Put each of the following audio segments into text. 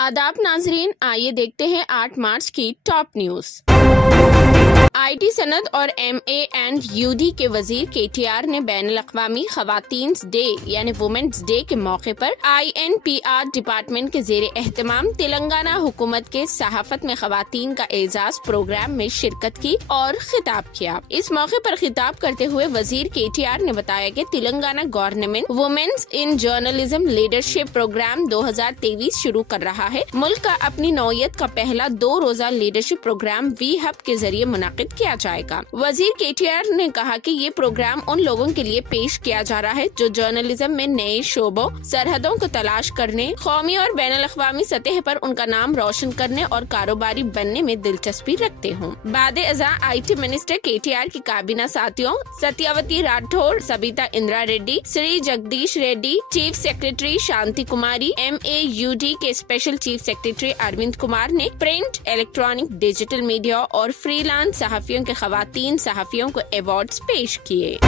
आदाब नाजरीन, आइए देखते हैं 8 मार्च की टॉप न्यूज। IT सनद और MANUD के वजीर KTR ने बैनुल-अक़वामी ख़वातीन्स डे यानी वुमेन्स डे के मौके पर INPR डिपार्टमेंट के ज़ेरे एहतमाम तेलंगाना हुकूमत के सहाफ़त में ख़वातीन का एजाज प्रोग्राम में शिरकत की और खिताब किया। इस मौके पर खिताब करते हुए वजीर KTR ने बताया कि Telangana government women's in journalism leadership programme 2023 शुरू कर रहा है। मुल्क का अपनी नौयत का पहला 2 रोजा लीडरशिप प्रोग्राम वी हब के जरिए मुनाकिद किया जाएगा। वजीर KTR ने कहा कि ये प्रोग्राम उन लोगों के लिए पेश किया जा रहा है जो जर्नलिज्म में नए शोबों सरहदों को तलाश करने, कौमी और बैनुल-अक़वामी सतह पर उनका नाम रोशन करने और कारोबारी बनने में दिलचस्पी रखते हों। बादे अज़ा IT मिनिस्टर KTR की काबीना साथियों Satyavathi Rathore, Sabitha Indira Reddy, Shri Jagadish Reddy, chief secretary Shanti Kumari, MAUD के special chief secretary Arvind Kumar ने प्रिंट, इलेक्ट्रॉनिक, डिजिटल मीडिया और फ्रीलांस सहाफियों के ख़वातीन सहाफियों को अवार्ड्स पेश किए।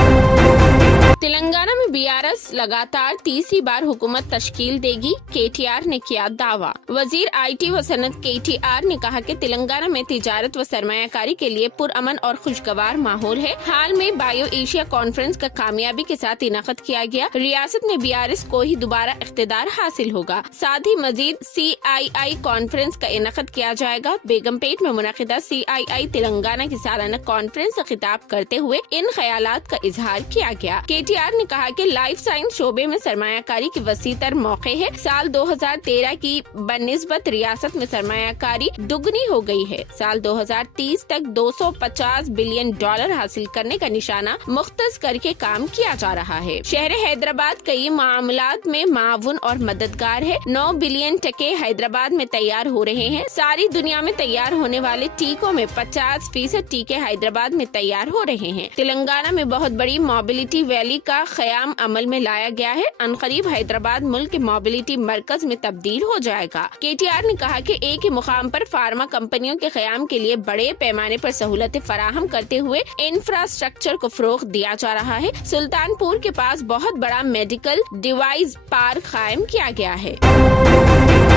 तेलंगाना में BRS लगातार तीसरी बार हुकूमत तश्कील देगी, KTR ने किया दावा। वजीर IT व सनत KTR ने कहा कि तेलंगाना में तिजारत व सरमायाकारी के लिए पुरअमन और खुशगवार माहौल है। हाल में बायो एशिया कॉन्फ्रेंस का कामयाबी के साथ इनाक़द किया गया। रियासत में BRS को ही दोबारा इख्तिदार हासिल होगा। साथ ही मजीद CII कॉन्फ्रेंस का इनाक़द किया जाएगा। बेगमपेट में मुनक़िदा CII तेलंगाना की सालाना कॉन्फ्रेंस से खिताब करते हुए इन ख्यालात का इजहार किया गया। KTR ने कहा कि लाइफ साइंस शोबे में सरमायाकारी की वसीतर मौके है। साल 2013 की बनिस्बत रियासत में सरमायाकारी दुगनी हो गई है। साल 2030 तक $250 बिलियन हासिल करने का निशाना मुख्तस करके काम किया जा रहा है। शहर हैदराबाद कई मामलात में माउन और मददगार है। 9 बिलियन टके हैदराबाद में तैयार हो रहे हैं। सारी दुनिया में तैयार होने वाले टीकों में 50% टीके हैदराबाद में तैयार हो रहे हैं। तेलंगाना में बहुत बड़ी मोबिलिटी वैली का क़याम अमल में लाया गया है। अनकरीब हैदराबाद मुल्क के मोबिलिटी मरकज में तब्दील हो जाएगा। KTR ने कहा कि एक ही मुकाम पर फार्मा कंपनियों के क़याम के लिए बड़े पैमाने पर सहूलतें फराहम करते हुए इंफ्रास्ट्रक्चर को फ़रोग़ दिया जा रहा है। सुल्तानपुर के पास बहुत बड़ा मेडिकल डिवाइस पार्क कायम किया गया है।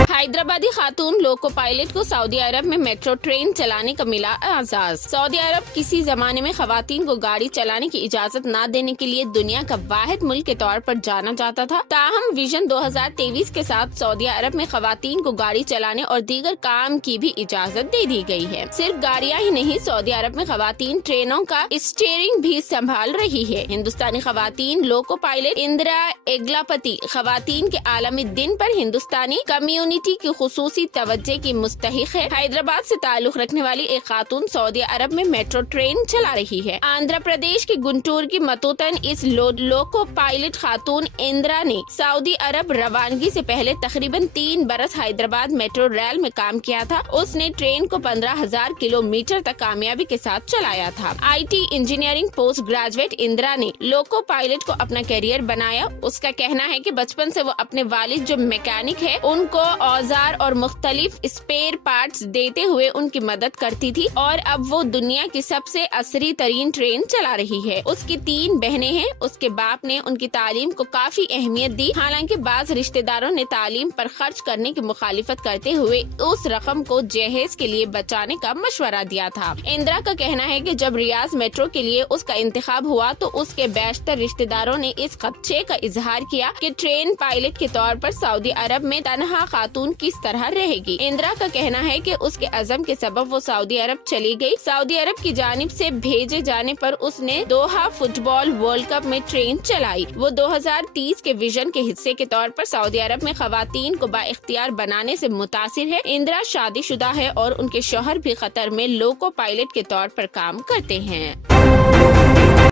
हैदराबादी खातून लोको पायलट को सऊदी अरब में मेट्रो ट्रेन चलाने का मिला एजाज। सऊदी अरब किसी जमाने में खवातीन को गाड़ी चलाने की इजाजत न देने के लिए दुनिया का वाहिद मुल्क के तौर पर जाना जाता था। ताहम विजन 2023 के साथ सऊदी अरब में खवातीन को गाड़ी चलाने और दीगर काम की भी इजाजत दे दी गई है। सिर्फ गाड़ियाँ ही नहीं, सऊदी अरब में खवातीन ट्रेनों का स्टीयरिंग भी संभाल रही है। हिंदुस्तानी खवातीन लोको पायलट इंदिरा एग्लापति खवातीन के आलमी दिन पर हिंदुस्तानी कम्युनिटी की खुसूसी तवज्जो की मुस्तहिक है। हैदराबाद से ताल्लुक रखने वाली एक खातून सऊदी अरब में मेट्रो ट्रेन चला रही है। आंध्र प्रदेश के गुंटूर की मतूतन इस लोको पायलट खातून इंदिरा ने सऊदी अरब रवानगी से पहले तकरीबन 3 बरस हैदराबाद मेट्रो रेल में काम किया था। उसने ट्रेन को 15,000 किलोमीटर तक कामयाबी के साथ चलाया था। IT engineering post graduate Indira ने लोको पायलट को अपना करियर बनाया। उसका कहना है कि बचपन से वो अपने वालिद जो मैकेनिक है उनको औजार और मुख्तलिफ स्पेयर पार्ट्स देते हुए उनकी मदद करती थी और अब वो दुनिया की सबसे असरी तरीन ट्रेन चला रही है। उसकी 3 बहनें हैं। उसके बाप ने उनकी तालीम को काफी अहमियत दी। हालांकि बाज रिश्तेदारों ने तालीम पर खर्च करने की मुखालिफत करते हुए उस रकम को जहेज के लिए बचाने का मशवरा दिया था। इंदिरा का कहना है कि जब रियाज मेट्रो के लिए उसका इंतखाब हुआ तो उसके बेशतर रिश्तेदारों ने इस खदशे का इजहार किया कि ट्रेन पायलट के तौर पर सऊदी अरब में तनहा खातून किस तरह रहेगी। इंदिरा का कहना है कि उसके अज़म के सबब वो सऊदी अरब चली गई। सऊदी अरब की जानिब से भेजे जाने पर उसने दोहा फुटबॉल वर्ल्ड कप में ट्रेन चलाई। वो 2030 के विजन के हिस्से के तौर पर सऊदी अरब में खवातीन को बाइख्तियार बनाने से मुतासिर है। इंदिरा शादीशुदा है और उनके शौहर भी कतर में लोको पायलट के तौर पर काम करते हैं।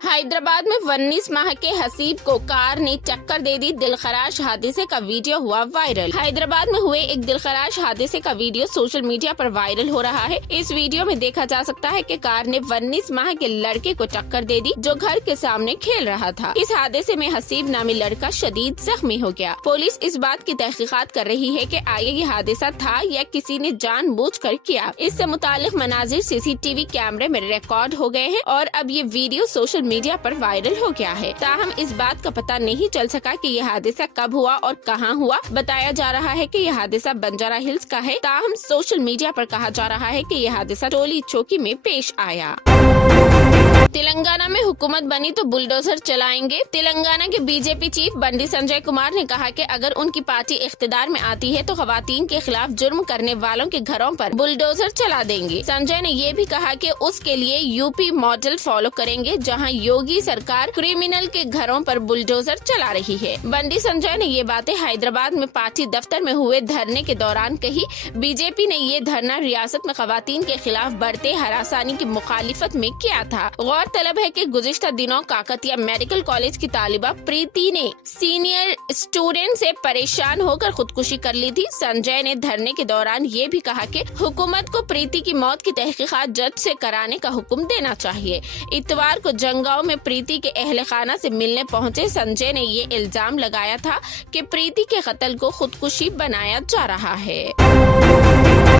हैदराबाद में 19 माह के हसीब को कार ने टक्कर दे दी। दिलखराश हादसे का वीडियो हुआ वायरल। हैदराबाद में हुए एक दिलखराश हादसे का वीडियो सोशल मीडिया पर वायरल हो रहा है। इस वीडियो में देखा जा सकता है कि कार ने 19 माह के लड़के को टक्कर दे दी जो घर के सामने खेल रहा था। इस हादसे में हसीब नामी लड़का शदीद जख्मी हो गया। पुलिस इस बात की तहकीकात कर रही है कि आगे ये हादसा था या किसी ने जानबूझकर किया। इससे मुतालिक मनाजिर CCTV कैमरे में रिकॉर्ड हो गए हैं और अब ये वीडियो सोशल میڈیا پر وائرل ہو گیا ہے۔ تاہم اس بات کا پتہ نہیں چل سکا کہ یہ حادثہ کب ہوا اور کہاں ہوا۔ بتایا جا رہا ہے کہ یہ حادثہ بنجارہ ہلز کا ہے، تاہم سوشل میڈیا پر کہا جا رہا ہے کہ یہ حادثہ ٹولی چوکی میں پیش آیا۔ تلنگانہ میں حکومت بنی تو بلڈوزر چلائیں گے۔ تلنگانہ کے B J P chief Bandi Sanjay Kumar نے کہا کہ اگر ان کی پارٹی اقتدار میں آتی ہے تو خواتین کے خلاف جرم کرنے والوں کے گھروں پر بلڈوزر چلا دیں گے۔ سنجے نے یہ بھی کہا کہ اس کے لیے یو پی ماڈل فالو کریں گے، جہاں یوگی سرکار کریمنل کے گھروں پر بلڈوزر چلا رہی ہے۔ بنڈی سنجے نے یہ باتیں حیدرآباد میں پارٹی دفتر میں ہوئے دھرنے کے دوران کہی۔ بی جے پی نے یہ دھرنا ریاست میں خواتین کے خلاف بڑھتے ہراسانی کی مخالفت میں کیا تھا۔ غور طلب ہے کہ گزشتہ دنوں کاکتیہ میڈیکل کالج کی طالبہ پریتی نے سینئر اسٹوڈنٹ سے پریشان ہو کر خودکشی کر لی تھی۔ سنجے نے دھرنے کے دوران یہ بھی کہا کہ حکومت کو پریتی کی موت کی تحقیقات جج سے کرانے کا حکم دینا چاہیے۔ اتوار کو جنگاؤں میں پریتی کے اہل خانہ سے ملنے پہنچے سنجے نے یہ الزام لگایا تھا کہ پریتی کے قتل کو خودکشی بنایا جا رہا ہے۔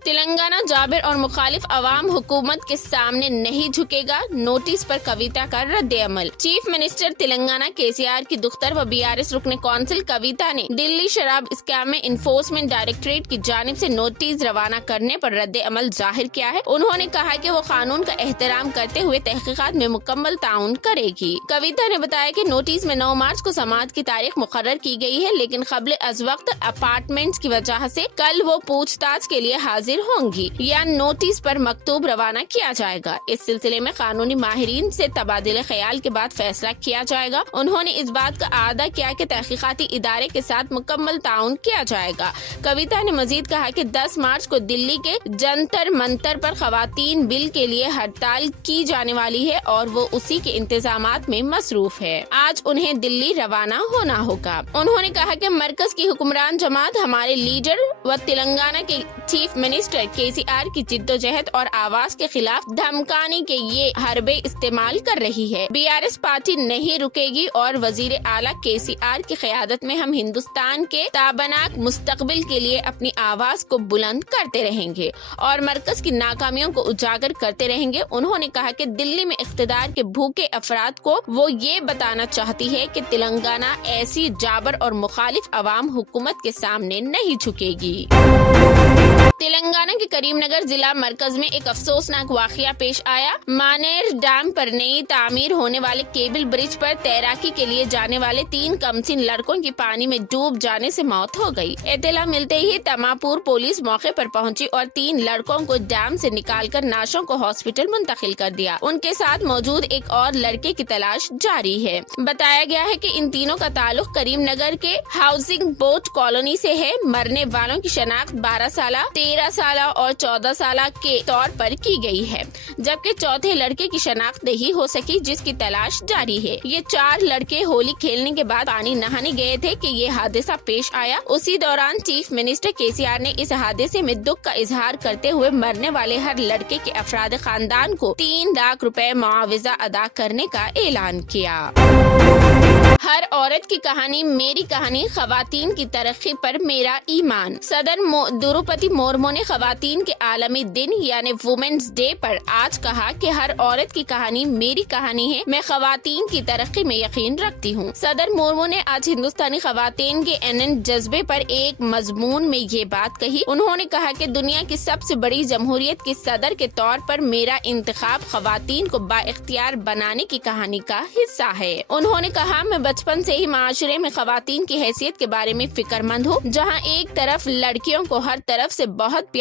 تلنگانہ جابر اور مخالف عوام حکومت کے سامنے نہیں جھکے گا، نوٹس پر کویتا کا رد عمل۔ چیف منسٹر تلنگانہ کے سی آر کی دختر و بی آر ایس رکن کونسل کویتا نے دلی شراب اسکیم میں انفورسمنٹ ڈائریکٹوریٹ کی جانب سے نوٹس روانہ کرنے پر رد عمل ظاہر کیا ہے۔ انہوں نے کہا کہ وہ قانون کا احترام کرتے ہوئے تحقیقات میں مکمل تعاون کرے گی۔ کویتا نے بتایا کہ نوٹس میں 9 مارچ کو سماعت کی تاریخ مقرر کی گئی ہے، لیکن قبل از وقت اپارٹمنٹس کی وجہ سے کل وہ پوچھ تاچھ کے لیے حاضر ہوں گی یا نوٹس پر مکتوب روانہ کیا جائے گا۔ اس سلسلے میں قانونی ماہرین سے تبادلہ خیال کے بعد فیصلہ کیا جائے گا۔ انہوں نے اس بات کا اعادہ کیا کہ تحقیقاتی ادارے کے ساتھ مکمل تعاون کیا جائے گا۔ کویتا نے مزید کہا کہ 10 مارچ کو دلی کے جنتر منتر پر خواتین بل کے لیے ہڑتال کی جانے والی ہے اور وہ اسی کے انتظامات میں مصروف ہے۔ آج انہیں دلی روانہ ہونا ہوگا۔ انہوں نے کہا کہ مرکز کی حکمران جماعت ہمارے لیڈر و تلنگانہ کے چیف منسٹر کے سی آر کی جدوجہد اور آواز کے خلاف دھمکانے کے یہ حربے استعمال کر رہی ہے۔ بی آر ایس پارٹی نہیں رکے گی اور وزیر اعلیٰ کے سی آر کی قیادت میں ہم ہندوستان کے تابناک مستقبل کے لیے اپنی آواز کو بلند کرتے رہیں گے اور مرکز کی ناکامیوں کو اجاگر کرتے رہیں گے۔ انہوں نے کہا کہ دلی میں اقتدار کے بھوکے افراد کو وہ یہ بتانا چاہتی ہے کہ تلنگانہ ایسی جابر اور مخالف عوام حکومت کے سامنے نہیں جھکے گی۔ تلنگانہ کے کریم نگر ضلع مرکز میں ایک افسوسناک واقعہ پیش آیا۔ مانیر ڈیم پر نئی تعمیر ہونے والے کیبل برج پر تیراکی کے لیے جانے والے 3 کمسن لڑکوں کی پانی میں ڈوب جانے سے موت ہو گئی۔ اطلاع ملتے ہی تماپور پولیس موقع پر پہنچی اور 3 لڑکوں کو ڈیم سے نکال کر نعشوں کو ہاسپٹل منتقل کر دیا۔ ان کے ساتھ موجود ایک اور لڑکے کی تلاش جاری ہے۔ بتایا گیا ہے کہ ان تینوں کا تعلق کریم نگر کے ہاؤسنگ بوٹ کالونی سے ہے۔ مرنے والوں کی شناخت 12 سالہ، 13 سالہ اور 14 سالہ کے طور پر کی گئی ہے، جبکہ چوتھے لڑکے کی شناخت نہیں ہو سکی، جس کی تلاش جاری ہے۔ یہ 4 لڑکے ہولی کھیلنے کے بعد پانی نہانے گئے تھے کہ یہ حادثہ پیش آیا۔ اسی دوران چیف منسٹر کے سی آر نے اس حادثے میں دکھ کا اظہار کرتے ہوئے مرنے والے ہر لڑکے کے افراد خاندان کو 3 لاکھ روپے معاوضہ ادا کرنے کا اعلان کیا۔ ہر عورت کی کہانی میری کہانی، خواتین کی ترقی پر میرا ایمان۔ صدر دروپدی مرمو نے خواتین کے عالمی دن یعنی وومنز ڈے پر آج کہا کہ ہر عورت کی کہانی میری کہانی ہے، میں خواتین کی ترقی میں یقین رکھتی ہوں۔ صدر مرمو نے آج ہندوستانی خواتین کے جذبے پر ایک مضمون میں یہ بات کہی۔ انہوں نے کہا کہ دنیا کی سب سے بڑی جمہوریت کے صدر کے طور پر میرا انتخاب خواتین کو بااختیار بنانے کی کہانی کا حصہ ہے۔ انہوں نے کہا میں بچپن سے ہی معاشرے میں خواتین کی حیثیت کے بارے میں فکر مند ہوں۔ جہاں ایک طرف لڑکیوں کو ہر طرف سے بہت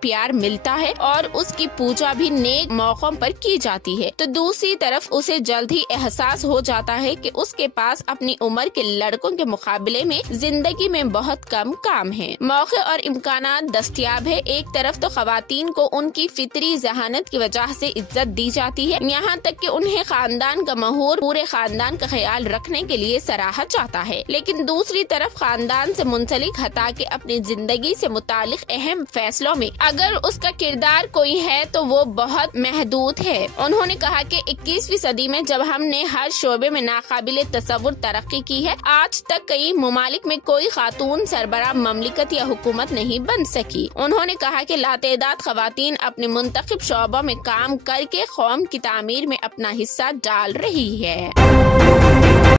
پیار ملتا ہے اور اس کی پوجا بھی نیک موقعوں پر کی جاتی ہے، تو دوسری طرف اسے جلد ہی احساس ہو جاتا ہے کہ اس کے پاس اپنی عمر کے لڑکوں کے مقابلے میں زندگی میں بہت کم کام ہے، موقع اور امکانات دستیاب ہے۔ ایک طرف تو خواتین کو ان کی فطری ذہانت کی وجہ سے عزت دی جاتی ہے، یہاں تک کہ انہیں خاندان کا مہور پورے خاندان کا خیال رکھنے کے لیے سراہا جاتا ہے، لیکن دوسری طرف خاندان سے منسلک ہٹا کے اپنی زندگی سے متعلق اہم फैसलों में अगर उसका किरदार कोई है तो वो बहुत महदूद है। उन्होंने कहा कि 21वीं सदी में जब हमने हर शोबे में नाकाबिले तसव्वुर तरक्की की है, आज तक कई ममालिक में कोई खातून सरबराह ममलिकत या हुकूमत नहीं बन सकी। उन्होंने कहा कि लातेदाद खवातीन अपने मुंतखब शोबों में काम करके कौम की तामीर में अपना हिस्सा डाल रही है।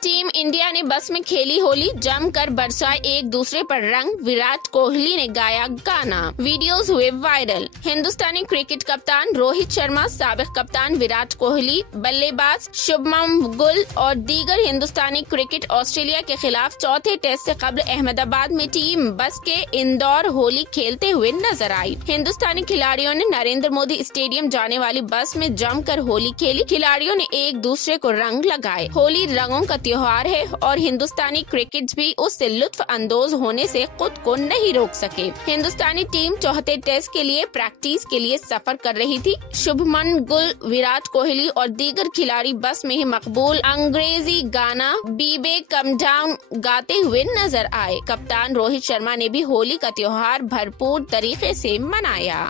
टीम इंडिया ने बस में खेली होली, जमकर बरसाए एक दूसरे पर रंग, विराट कोहली ने गाया गाना, वीडियोस हुए वायरल। हिंदुस्तानी क्रिकेट कप्तान रोहित शर्मा, साबिक कप्तान विराट कोहली, बल्लेबाज शुभमन गिल और दीगर हिंदुस्तानी क्रिकेट ऑस्ट्रेलिया के खिलाफ चौथे टेस्ट से कबल अहमदाबाद में टीम बस के इंदौर होली खेलते हुए नजर आई। हिंदुस्तानी खिलाड़ियों ने नरेंद्र मोदी स्टेडियम जाने वाली बस में जमकर होली खेली। खिलाड़ियों ने एक दूसरे को रंग लगाए। होली रंगों का त्योहार है और हिंदुस्तानी क्रिकेट भी उससे लुत्फ अंदोज होने से खुद को नहीं रोक सके। हिंदुस्तानी टीम चौथे टेस्ट के लिए प्रैक्टिस के लिए सफर कर रही थी। शुभमन गिल, विराट कोहली और दीगर खिलाड़ी बस में ही मकबूल अंग्रेजी गाना बीबे कम डाउन गाते हुए नजर आए। कप्तान रोहित शर्मा ने भी होली का त्योहार भरपूर तरीके से मनाया।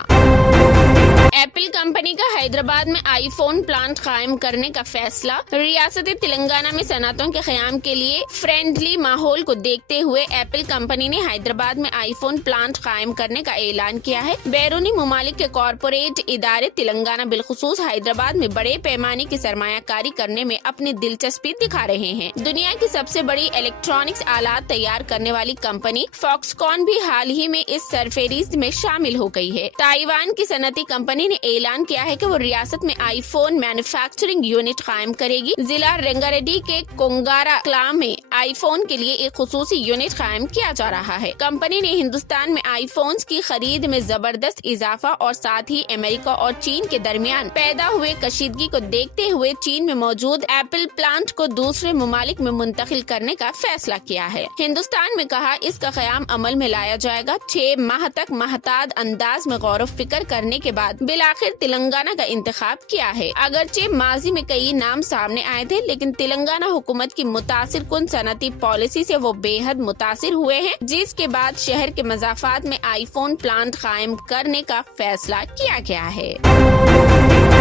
एप्पल कंपनी का हैदराबाद में आईफोन प्लांट कायम करने का फैसला। रियासत तेलंगाना में सनअतों के क़याम के लिए फ्रेंडली माहौल को देखते हुए एप्पल कंपनी ने हैदराबाद में आईफोन प्लांट कायम करने का ऐलान किया है। बैरूनी ममालिक के कॉरपोरेट इदारे तेलंगाना बिलखुसूस हैदराबाद में बड़े पैमाने की सरमायाकारी करने में अपनी दिलचस्पी दिखा रहे हैं। दुनिया की सबसे बड़ी इलेक्ट्रॉनिक्स आलात तैयार करने वाली कंपनी फॉक्सकॉन भी हाल ही में इस सरफेरिस्त में शामिल हो गई है। ताइवान की सनअती कंपनी ने ऐलान किया है कि वो रियासत में आईफोन मैन्युफैक्चरिंग यूनिट कायम करेगी। जिला रंगारेड्डी के कोंगारा क्ला में आईफोन के लिए एक खुसूसी यूनिट कायम किया जा रहा है। कंपनी ने हिंदुस्तान में आईफोन्स की खरीद में जबरदस्त इजाफा और साथ ही अमेरिका और चीन के दरमियान पैदा हुए कशीदगी को देखते हुए चीन में मौजूद एप्पल प्लांट को दूसरे ममालिक में मुंतकिल करने का फैसला किया है। हिंदुस्तान में कहा इसका क़याम अमल में लाया जाएगा। 6 माह तक महताद अंदाज में गौर फिक्र करने के बाद बिलाखिर तेलंगाना का इंतखाब किया है। अगरचे माजी में कई नाम सामने आए थे, लेकिन तेलंगाना हुकूमत की मुतासिर कुन सनअती पॉलिसी से वो बेहद मुतासिर हुए हैं, जिसके बाद शहर के मज़ाफात में आईफोन प्लांट कायम करने का फैसला किया गया है।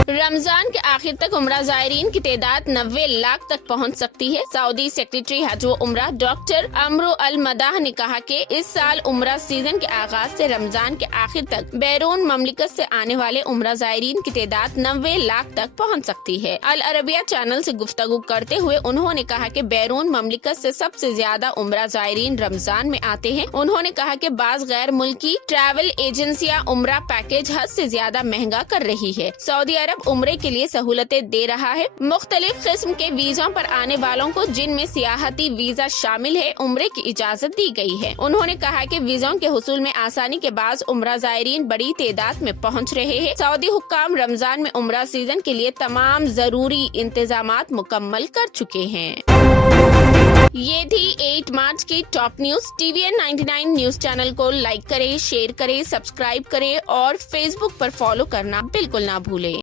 रमजान के आखिर तक उम्रा ज़ायरीन की तादाद 90 लाख तक पहुंच सकती है। सऊदी सेक्रेटरी हज व उम्रा डॉक्टर अमरू अल मदाह ने कहा कि इस साल उम्रा सीजन के आगाज से रमजान के आखिर तक बैरून ममलिकत से आने वाले उम्रा ज़ायरीन की तादाद 90 लाख तक पहुंच सकती है। अल अरबिया चैनल से गुफ्तगू करते हुए उन्होंने कहा कि बैरून ममलिकत से सबसे ज्यादा उम्रा ज़ायरीन रमजान में आते हैं। उन्होंने कहा कि बाज़ गैर मुल्की ट्रैवल एजेंसियां उम्रा पैकेज हद से ज्यादा महंगा कर रही है। सऊदी अरब उम्रे के लिए सहूलतें दे रहा है। मुख्तलिफ किस्म के वीज़ों पर आने वालों को, जिनमें सियाहती वीजा शामिल है, उम्रे की इजाजत दी गई है। उन्होंने कहा कि वीज़ों के हुसूल में आसानी के बाद उम्रा ज़ायरीन बड़ी तादाद में पहुंच रहे हैं। सऊदी हुक्काम रमजान में उम्रा सीजन के लिए तमाम जरूरी इंतजामात मुकम्मल कर चुके हैं। ये थी 8 मार्च की top news. TVN 99 news channel को लाइक करें, शेयर करें, सब्सक्राइब करें और फेसबुक पर फॉलो करना बिल्कुल ना भूलें।